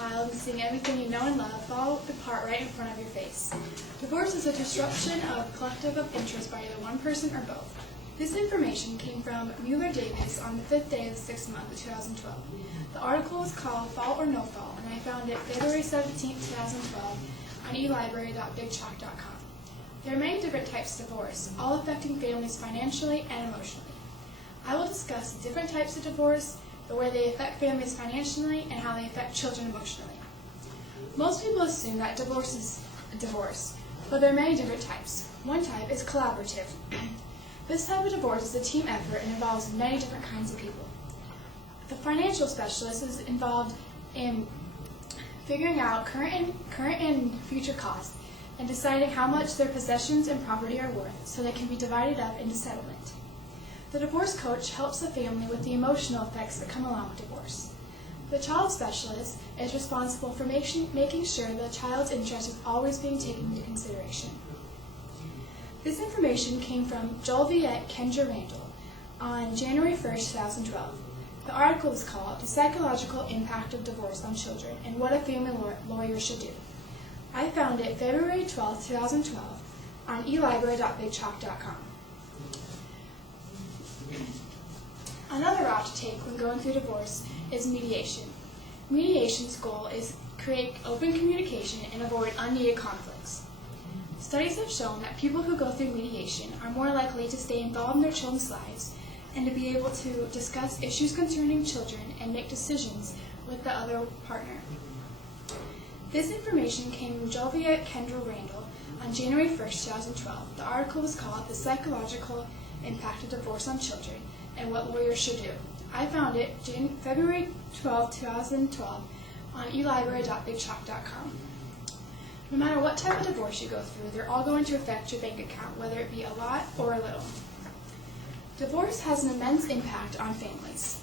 child and seeing everything you know and love fall apart right in front of your face. Divorce is a disruption of collective of interest by either one person or both. This information came from Mueller-Davis on the 5th day of the 6th month of 2012. The article was called Fault or No Fault, and I found it February 17, 2012 on elibrary.bigchalk.com. There are many different types of divorce, all affecting families financially and emotionally. I will discuss the different types of divorce, the way they affect families financially, and how they affect children emotionally. Most people assume that divorce is a divorce, but there are many different types. One type is collaborative. This type of divorce is a team effort and involves many different kinds of people. The financial specialist is involved in figuring out current and future costs and deciding how much their possessions and property are worth so they can be divided up into settlement. The divorce coach helps the family with the emotional effects that come along with divorce. The child specialist is responsible for making sure the child's interest is always being taken into consideration. This information came from Joel Kendra Randall on January 1st, 2012. The article was called The Psychological Impact of Divorce on Children and What a Family Lawyer Should Do. I found it February 12th, 2012 on elibrary.bigchalk.com. Another route to take when going through divorce is mediation. Mediation's goal is to create open communication and avoid unneeded conflicts. Studies have shown that people who go through mediation are more likely to stay involved in their children's lives and to be able to discuss issues concerning children and make decisions with the other partner. This information came from Joel Kendra Randall on January 1st, 2012. The article was called The Psychological Impact of Divorce on Children and What Lawyers Should Do. I found it February 12, 2012 on elibrary.bigchalk.com. No matter what type of divorce you go through, they're all going to affect your bank account, whether it be a lot or a little. Divorce has an immense impact on families.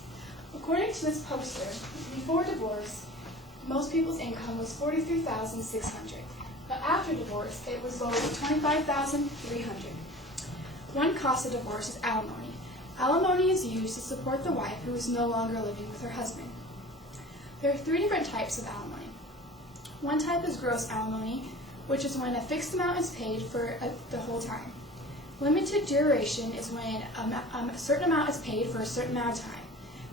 According to this poster, before divorce, most people's income was $43,600, but after divorce, it was lowered to $25,300. One cost of divorce is alimony. Alimony is used to support the wife who is no longer living with her husband. There are 3 different types of alimony. One type is gross alimony, which is when a fixed amount is paid for the whole time. Limited duration is when a certain amount is paid for a certain amount of time.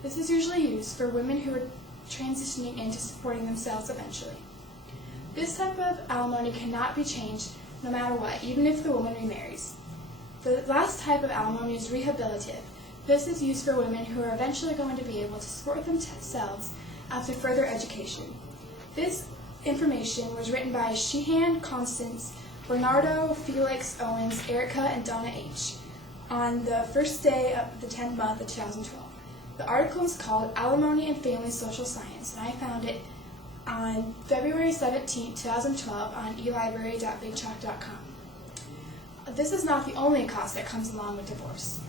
This is usually used for women who are transitioning into supporting themselves eventually. This type of alimony cannot be changed no matter what, even if the woman remarries. The last type of alimony is rehabilitative. This is used for women who are eventually going to be able to support themselves after further education. This information was written by Sheehan, Constance, Bernardo, Felix, Owens, Erica, and Donna H. on the first day of the 10th month of 2012. The article is called Alimony and Family Social Science, and I found it on February 17, 2012 on elibrary.bigchalk.com. This is not the only cost that comes along with divorce.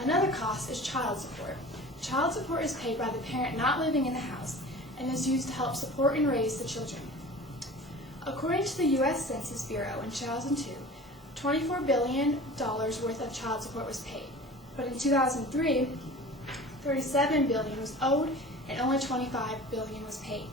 Another cost is child support. Child support is paid by the parent not living in the house and is used to help support and raise the children. According to the U.S. Census Bureau in 2002, $24 billion worth of child support was paid, but in 2003, $37 billion was owed and only $25 billion was paid.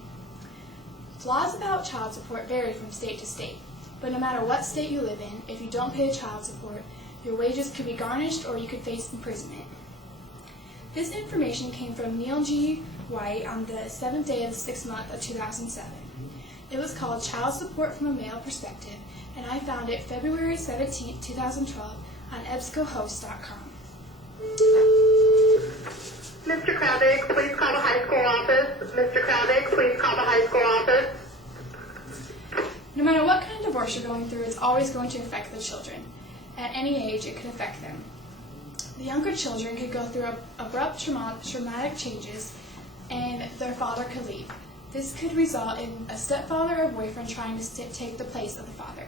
Laws about child support vary from state to state, but no matter what state you live in, if you don't pay child support, your wages could be garnished or you could face imprisonment. This information came from Neil G. White on the 7th day of the 6th month of 2007. It was called Child Support from a Male Perspective, and I found it February 17, 2012 on EBSCOhost.com. Mr. Krabig, please call the high school office. Mr. Krabig, please call the high school office. No matter what kind of divorce you're going through, it's always going to affect the children. At any age, it could affect them. The younger children could go through abrupt traumatic changes, and their father could leave. This could result in a stepfather or boyfriend trying to take the place of the father.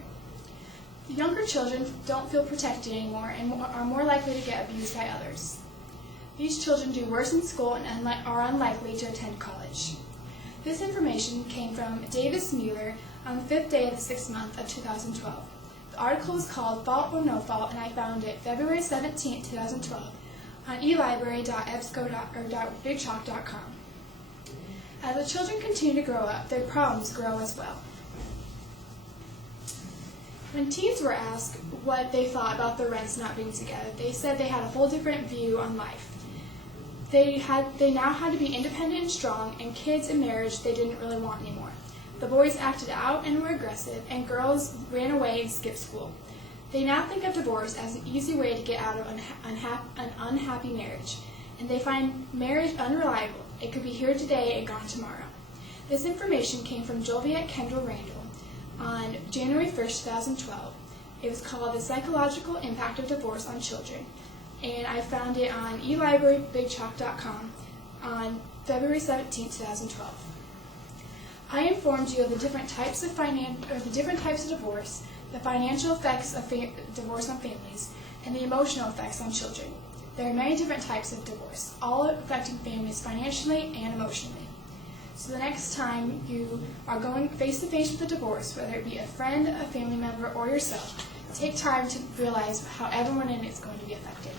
The younger children don't feel protected anymore and are more likely to get abused by others. These children do worse in school and are unlikely to attend college. This information came from Davis Mueller on the 5th day of the 6th month of 2012. The article was called Fault or No Fault, and I found it February 17, 2012 on elibrary.bigchalk.com. As the children continue to grow up, their problems grow as well. When teens were asked what they thought about their Wrens not being together, they said they had a whole different view on life. They now had to be independent and strong, and kids in marriage they didn't really want anymore. The boys acted out and were aggressive, and girls ran away and skipped school. They now think of divorce as an easy way to get out of an unhappy marriage, and they find marriage unreliable. It could be here today and gone tomorrow. This information came from Joliet Kendall Randall on January 1st, 2012. It was called The Psychological Impact of Divorce on Children, and I found it on elibrarybigchalk.com on February 17, 2012. I informed you of the different types of divorce, the financial effects of divorce on families, and the emotional effects on children. There are many different types of divorce, all affecting families financially and emotionally. So the next time you are going face-to-face with a divorce, whether it be a friend, a family member, or yourself, take time to realize how everyone in it is going to be affected.